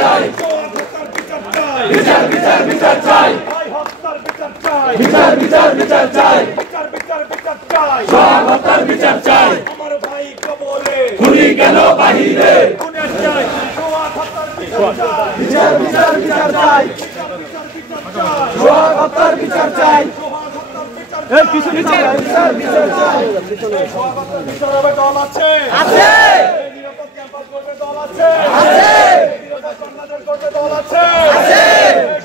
চাই বিচার বিচার বিচার চাই বিচার বিচার বিচার চাই সব হত্যার বিচার চাই আমার ভাই কবরে খুনি কেন বাহিরে খুনের চাই বিচার বিচার বিচার চাই সব হত্যার বিচার চাই এই পিছু বিচার বিচার চাই হবে দল আছে আছে নিরাপদ ক্যাম্পাস করবে দল আছে আছে নিরাপদ বাংলাদেশ করবে দল আছে আছে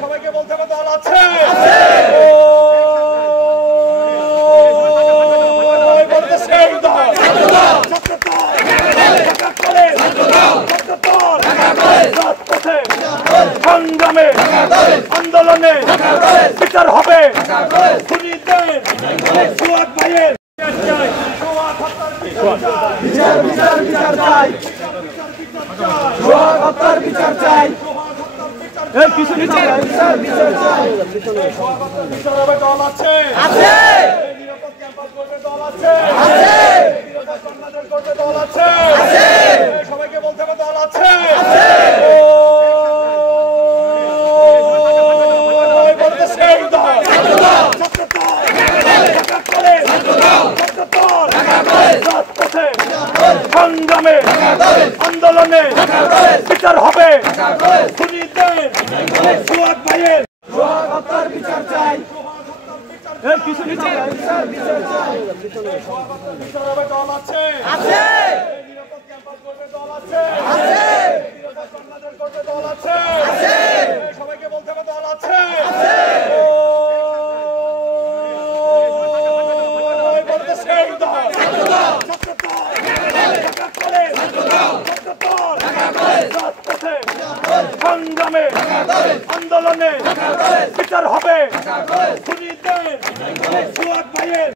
সবাইকে বলতে হবে দল আছে আছে সংগ্রামে আন্দোলনে বিচার হবে খুনিদের সুয়াদ ভাইয়ের বিচার বিচার বিচার চাই সব হত্যার বিচার চাই এই পিছু বিচার বিচার চাই হবে দল আছে আছে নিরাপদ ক্যাম্পাস করবে দল আছে আছে নিরাপদ বাংলাদেশ করবে দল আছে আছে সবাইকে বলতে হবে দল আছে আছে সংগ্রামে আন্দোলনে বিচার হবে খুনিদের সুয়াদ ভাইয়ের সব হত্যার বিচার চাই এই পিছু বিচার বিচার চাই হবে দল আছে আছে নিরাপদ ক্যাম্পাস করবে দল আছে আছে নিরাপদ বাংলাদেশ করবে দল আছে আছে সবাইকে বলতে হবে দল আছে আছে সংগ্রামে আন্দোলনে বিচার হবে খুনিদের সুয়াদ ভাইয়ের